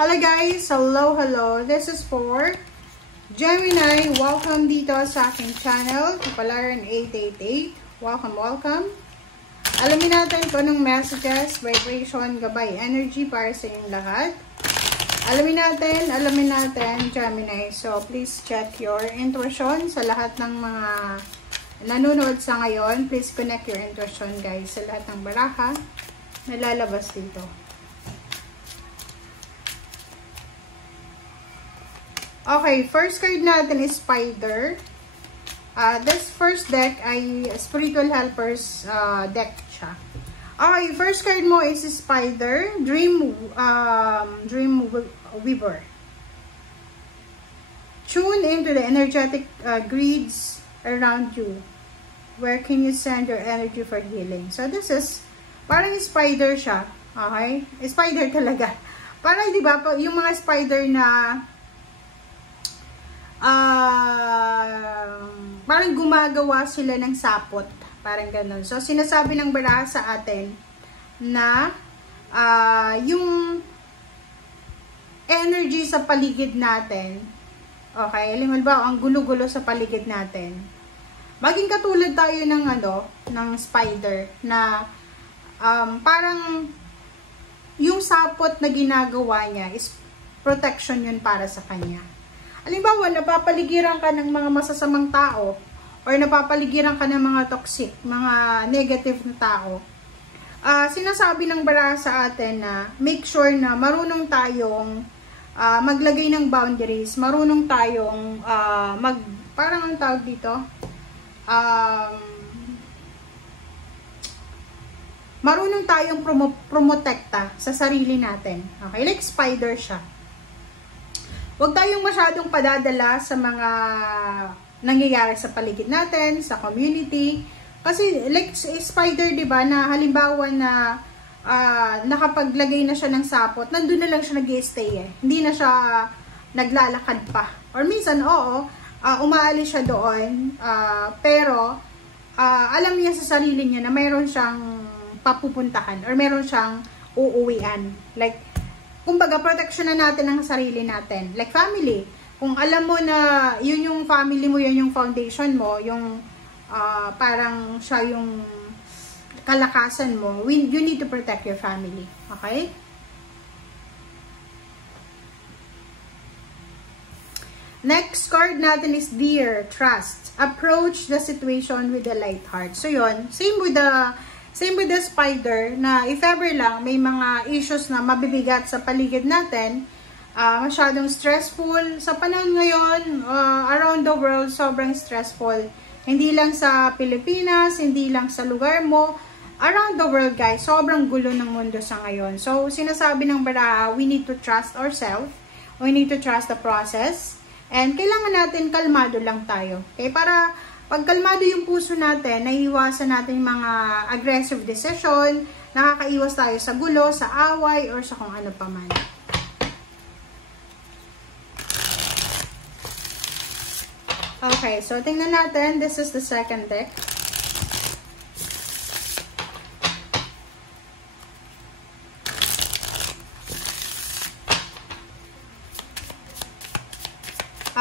Hello guys! Hello! This is for Gemini. Welcome dito sa aking channel, Kapalaran 888. Welcome! Alamin natin kung anong messages, vibration, gabay, energy para sa inyong lahat. Alamin natin, Gemini. So, please check your intuition sa lahat ng mga nanonood sa ngayon. Please connect your intuition, guys, sa lahat ng baraha na lalabas dito. Okay, first card natin is Spider. This first deck ay Spiritual Helpers deck siya. Okay, first card mo is Spider, Dream Weaver. Tune into the energetic grids around you. Where can you send your energy for healing? So this is, parang spider siya. Okay? Spider talaga. Parang, di ba, yung mga spider na parang gumagawa sila ng sapot. Parang ganun. So, sinasabi ng baraha sa atin na yung energy sa paligid natin, okay, halimbawa, ang gulo-gulo sa paligid natin, maging katulad tayo ng ng spider na parang yung sapot na ginagawa niya is protection yun para sa kanya. Halimbawa, napapaligiran ka ng mga masasamang tao or napapaligiran ka ng mga toxic, mga negative na tao. Sinasabi ng baraha sa atin na make sure na marunong tayong maglagay ng boundaries, marunong tayong parang ang tawag dito, marunong tayong promotekta sa sarili natin. Okay? Like spider siya. Huwag tayong masyadong padadala sa mga nangyayari sa paligid natin, sa community. Kasi like spider, diba, na halimbawa na nakapaglagay na siya ng sapot, nandun na lang siya nag-i-stay eh. Hindi na siya naglalakad pa. Or minsan, oo, umaalis siya doon, pero alam niya sa sarili niya na mayroon siyang papupuntahan or mayroon siyang uuwian. Like, kumbaga, protection na natin ang sarili natin. Like family. Kung alam mo na yun yung family mo, yun yung foundation mo, yung parang siya yung kalakasan mo, you need to protect your family. Okay? Next card natin is Dear, Trust. Approach the situation with a light heart. So yun, same with the spider na if ever lang may mga issues na mabibigat sa paligid natin, masyadong stressful sa panahon ngayon, around the world, sobrang stressful. Hindi lang sa Pilipinas, hindi lang sa lugar mo, around the world guys, sobrang gulo ng mundo sa ngayon. So, sinasabi ng baraha, we need to trust ourselves, we need to trust the process, and kailangan natin kalmado lang tayo. Okay, para pag kalmado yung puso natin, naiiwasan natin yung mga aggressive decision, nakakaiwas tayo sa gulo, sa away, or sa kung ano pa man. Okay, so tingnan natin. This is the second deck.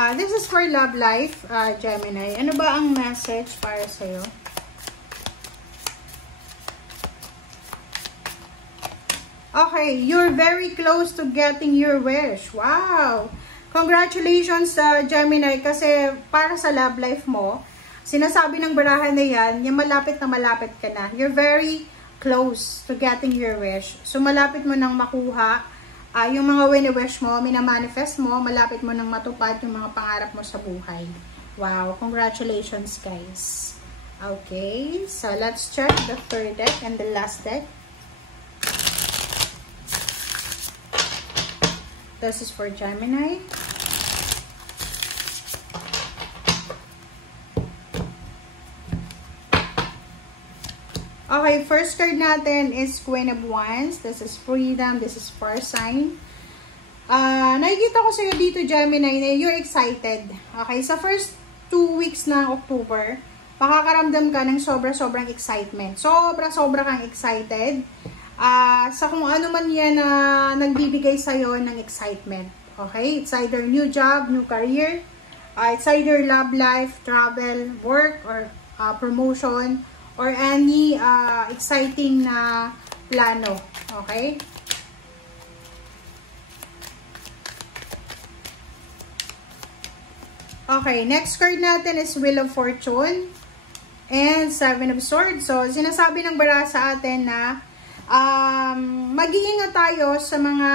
This is for love life, Gemini. Ano ba ang message para sa'yo? Okay, you're very close to getting your wish. Wow! Congratulations sa Gemini kasi para sa love life mo, sinasabi ng baraha na yan, yung malapit na malapit ka na. You're very close to getting your wish. So, malapit mo nang makuha yung mga wini-wish mo, minamanifest mo, malapit mo nang matupad yung mga pangarap mo sa buhay. Wow, congratulations guys. Okay, so let's check the third deck and the last deck. This is for Gemini. Okay, first card natin is Queen of Wands. This is freedom. This is fire sign. Nakikita ko sa'yo dito, Gemini, na you're excited. Okay, sa first 2 weeks ng October, makakaramdam ka ng sobra-sobrang excitement. Sobra-sobra kang excited. sa kung ano man yan na nagbibigay sa'yo ng excitement. Okay? It's either new job, new career, it's either love life, travel, work, or promotion, or any exciting na plano. Okay? Okay, next card natin is Wheel of Fortune and Seven of Swords. So, sinasabi ng bara sa atin na mag-iingat tayo sa mga,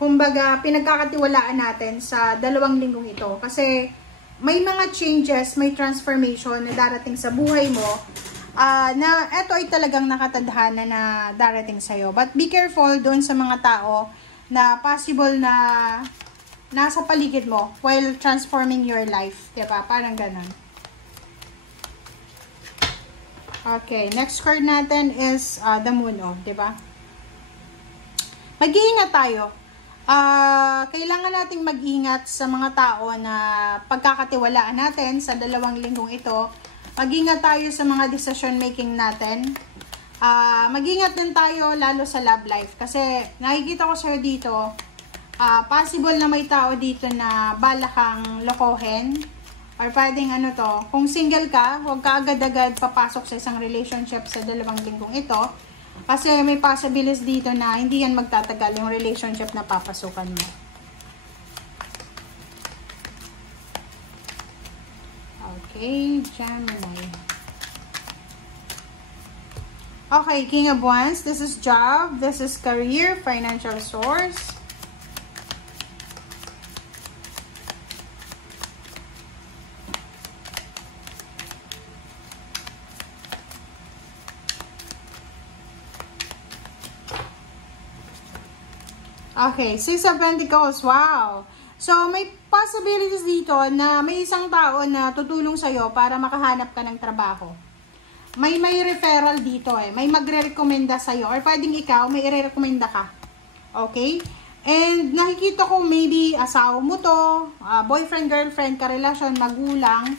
kumbaga, pinagkakatiwalaan natin sa 2 linggong ito. Kasi, may mga changes, may transformation na darating sa buhay mo na ito ay talagang nakatadhana na darating sa'yo. But be careful doon sa mga tao na possible na nasa paligid mo while transforming your life. Diba? Parang ganun. Okay. Next card natin is the Moon. Diba? Mag-iingat tayo. Kailangan nating mag-ingat sa mga tao na pagkakatiwalaan natin sa 2 linggong ito. Mag-ingat tayo sa mga decision making natin. Mag-ingat din tayo lalo sa love life. Kasi nakikita ko sir dito, possible na may tao dito na bala kang lokohin or pwedeng kung single ka, huwag ka agad-agad papasok sa isang relationship sa 2 linggong ito kasi may possibilities dito na hindi yan magtatagal yung relationship na papasukan mo. Okay, Gemini. Okay, King of Wands, this is job, this is career, financial source. Okay, Six of Pentacles, wow! So, may possibilities dito na may isang tao na tutulong sa'yo para makahanap ka ng trabaho. May referral dito may magre-recommenda sa'yo or pwedeng ikaw, may i-recommenda ka. Okay? And nakikita ko maybe asawa mo to, boyfriend, girlfriend, karelasyon, magulang,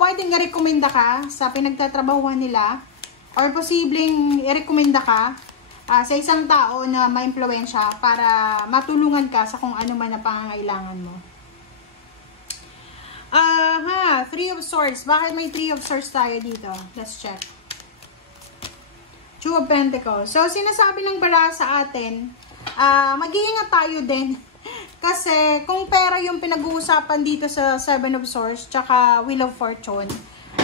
pwedeng i-recommenda ka sa pinagtatrabahuhan nila or posibleng i-recommenda ka sa isang tao na ma-impluwensya para matulungan ka sa kung ano man na pangangailangan mo. Three of Swords. Bakit may Three of Swords tayo dito? Let's check. Two of Pentacles. So, sinasabi ng bara sa atin, mag-iingat tayo din. Kasi, kung pera yung pinag-uusapan dito sa Seven of Swords, tsaka Wheel of Fortune,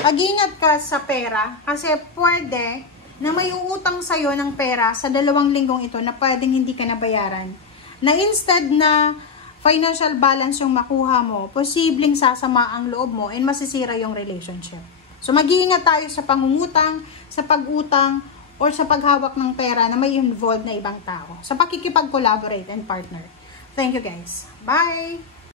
mag-iingat ka sa pera. Kasi, pwede na may uutang sa'yo ng pera sa 2 linggong ito na pwedeng hindi ka nabayaran. Na instead na financial balance yung makuha mo, posibleng sasama ang loob mo and masisira yung relationship. So, mag-iingat tayo sa pangungutang, sa pag-utang, or sa paghawak ng pera na may involved na ibang tao. Sa pakikipag-collaborate and partner. Thank you guys. Bye!